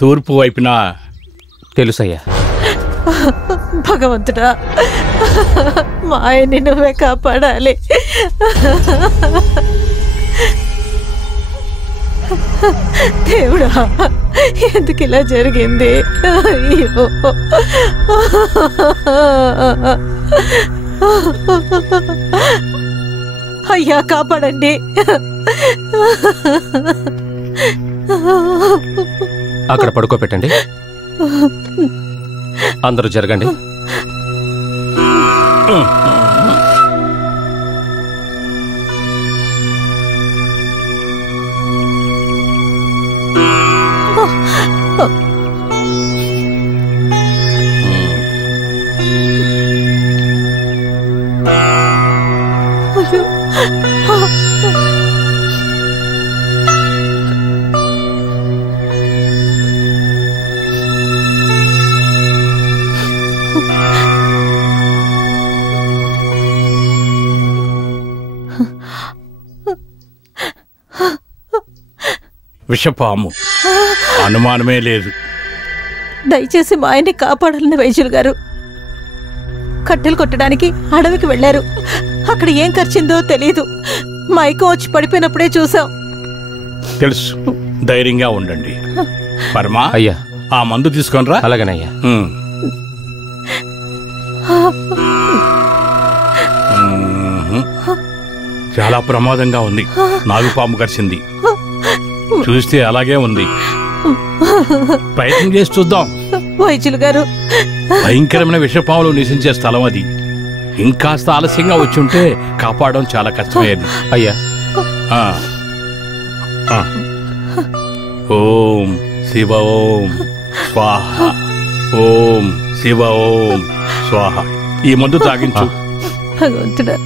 తూర్పు వైపున. తెలుసయ్యా. భగవంతుడా, మా ఆయన్ని నువ్వే కాపాడాలి. దేవుడా, ఎందుకు ఇలా జరిగింది? అయ్యో, అయ్యా కాపాడండి. అక్కడ పడుకోబెట్టండి. అందరూ జరగండి. విషపాము, అనుమానమే లేదు. దయచేసి మా ఆయన్ని కాపాడాలని వైద్యులు గారు. కట్టెలు కొట్టడానికి అడవికి వెళ్లారు. అక్కడ ఏం ఖర్చిందో తెలీదు. మైకం వచ్చి పడిపోయినప్పుడే చూసాం. తెలుసు, ధైర్యంగా ఉండండి. పరమా, అయ్యా ఆ మందు తీసుకొనిరా. అలాగనయ్యా. చాలా ప్రమాదంగా ఉంది. నాగుపాము కరిచింది. చూస్తే అలాగే ఉంది. ప్రయత్నం చేసి చూద్దాం. వైద్యులు గారు, భయంకరమైన విషపాములు నివసించే స్థలం అది. ఇంకాస్త ఆలస్యంగా వచ్చి ఉంటే కాపాడడం చాలా కష్టమయ్యేది. అయ్యా, ఓం శివ ఓం స్వాహ, ఓం శివ ఓం స్వాహ. ఈ మందు తాగించు. భగవంతుడా,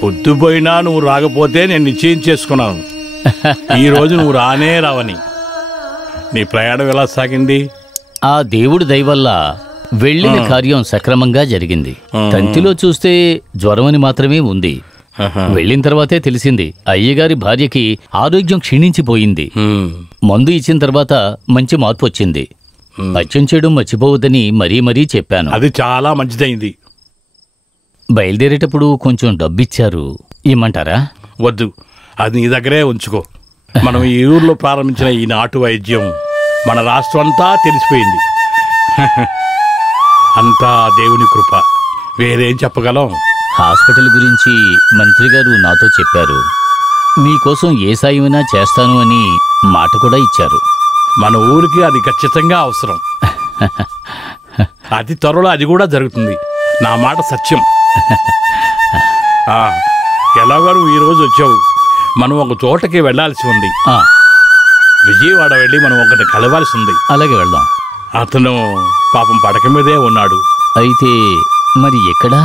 పొద్దుపోయినా నువ్వు రాకపోతే నేను నిశ్చయం చేసుకున్నాను ఈ రోజు నువ్వు రానే రావని. నీ ప్రయాణం ఎలా సాగింది? ఆ దేవుడి దయవల్ల వెళ్ళిన కార్యం సక్రమంగా జరిగింది. తంతిలో చూస్తే జ్వరమని మాత్రమే ఉంది. వెళ్ళిన తర్వాతే తెలిసింది అయ్యగారి భార్యకి ఆరోగ్యం క్షీణించిపోయింది. మందు ఇచ్చిన తర్వాత మంచి మార్పు వచ్చింది. పచ్చం చేయడం మర్చిపోవద్దని మరీ మరీ చెప్పాను. అది చాలా మంచిదైంది. బయలుదేరేటప్పుడు కొంచెం డబ్బిచ్చారు, ఇమ్మంటారా? వద్దు, అది నీ దగ్గరే ఉంచుకో. మనం ఈ ఊర్లో ప్రారంభించిన ఈ నాటు వైద్యం మన రాష్ట్రం అంతా తెలిసిపోయింది. అంతా దేవుని కృప, వేరేం చెప్పగలం? హాస్పిటల్ గురించి మంత్రి గారు నాతో చెప్పారు. మీకోసం ఏ సాయమైనా చేస్తాను అని మాట కూడా ఇచ్చారు. మన ఊరికి అది ఖచ్చితంగా అవసరం. అతి త్వరలో అది కూడా జరుగుతుంది. నా మాట సత్యం. ఎలాగో నువ్వు ఈరోజు వచ్చావు. మనం ఒక చోటకి వెళ్లాల్సి ఉంది. విజయవాడ వెళ్ళి మనం ఒకటి కలవాల్సి ఉంది. అలాగే వెళ్దాం. అతను పాపం పడక మీదే ఉన్నాడు. అయితే మరి ఎక్కడా?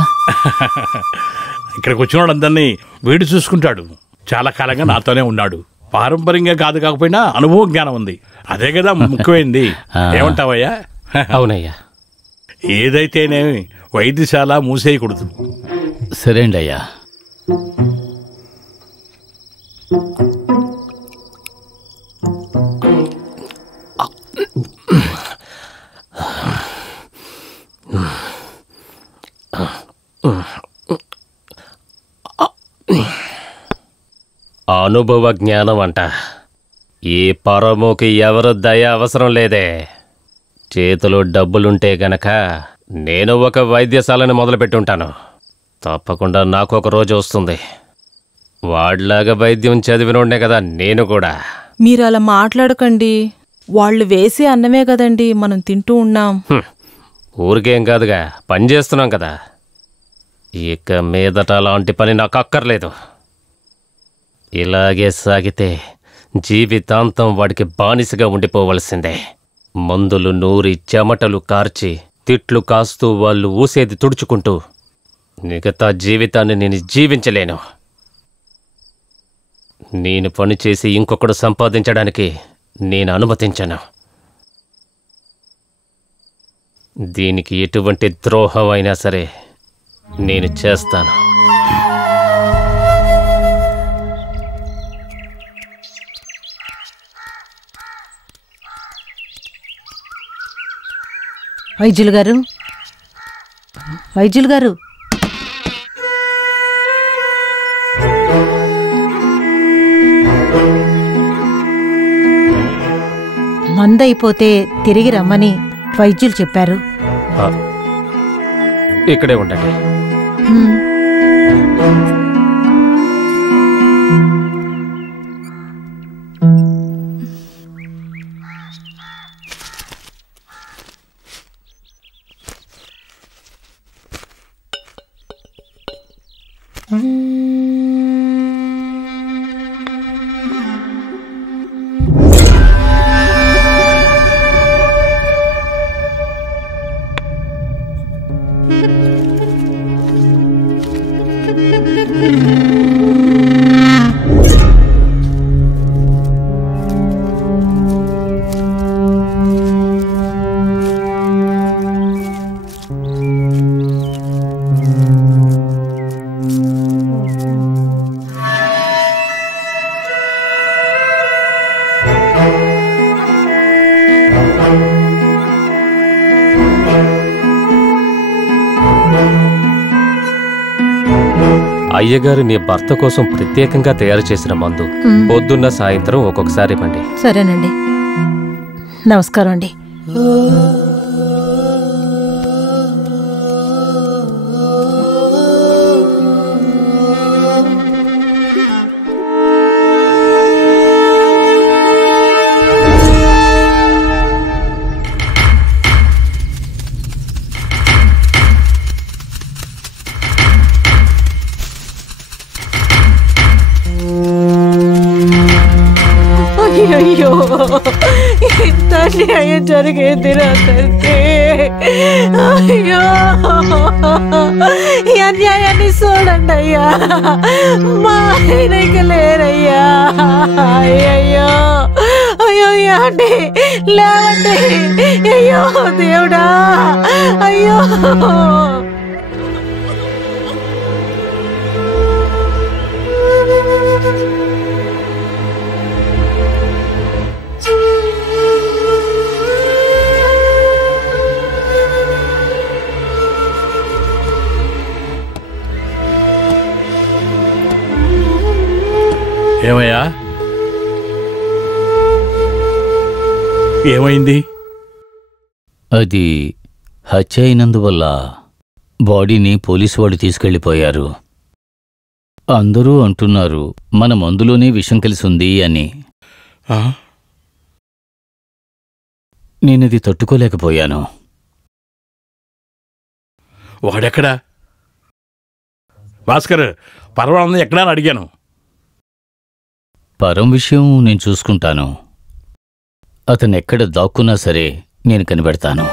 ఇక్కడికి వచ్చినోడందరినీ వీడు చూసుకుంటాడు. చాలా కాలంగా నాతోనే ఉన్నాడు. పారంపర్యంగా కాకపోయినా అనుభవం జ్ఞానం ఉంది. అదే కదా ముఖ్యమైంది. ఏమంటావయ్యా? అవునయ్యా. ఏదైతేనే వైద్యశాల మూసేయకూడదు. సరే అండి అయ్యా. అనుభవ జ్ఞానం అంట. ఈ పరముకి ఎవరు దయ అవసరం లేదే. చేతిలో డబ్బులుంటే గనక నేను ఒక వైద్యశాలని మొదలుపెట్టుంటాను. తప్పకుండా నాకు ఒక రోజు వస్తుంది. వాడిలాగా వైద్యం చదివినోడ్నే కదా నేను కూడా. మీరు అలా మాట్లాడకండి. వాళ్ళు వేసే అన్నమే కదండి మనం తింటూ ఉన్నాం. ఊరికేం కాదుగా, పని చేస్తున్నాం కదా. ఇక మీదట అలాంటి పని నాకు అక్కర్లేదు. ఇలాగే సాగితే జీవితాంతం వాడికి బానిసగా ఉండిపోవలసిందే. మందులు నూరి చెమటలు కార్చి తిట్లు కాస్తూ వాళ్ళు ఊసేది తుడుచుకుంటూ మిగతా జీవితాన్ని నేను జీవించలేను. నేను పని చేసి ఇంకొకడు సంపాదించడానికి నేను అనుమతించను. దీనికి ఎటువంటి ద్రోహం అయినా సరే నేను చేస్తాను. వైద్యులు గారు, వైద్యులు గారు, మందైపోతే తిరిగి రమ్మని వైద్యులు చెప్పారు. ఇక్కడే ఉండండి. అయ్యగారు నీ భర్త కోసం ప్రత్యేకంగా తయారు చేసిన మందు పొద్దున్న సాయంత్రం ఒక్కొక్కసారి ఇవ్వండి. సరేనండి. నమస్కారం అండి. అయ్యో, ఇంత అన్యాయం జరిగేది నా తండ్రి. అయ్యో, ఈ అన్యాయాన్ని చూడండి అయ్యా. మా ఆయనకి లేరయ్యా. అయ్యో అయ్యో అండి, లేవండి. అయ్యో దేవుడా, అయ్యో. ఏమయ్యా, ఏమైంది? అది హత్య అయినందువల్ల బాడీని పోలీసు వాళ్ళు తీసుకెళ్ళిపోయారు. అందరూ అంటున్నారు మన మందులోనే విషం కలిసింది అని. నేనది తట్టుకోలేకపోయాను. వాడెక్కడా? భాస్కర్, పర్వాలేదు ఎక్కడా అని అడిగాను. పరం విషయం నేను చూసుకుంటాను. అతనెక్కడ దాక్కున్నా సరే నేను కనిపెడతాను.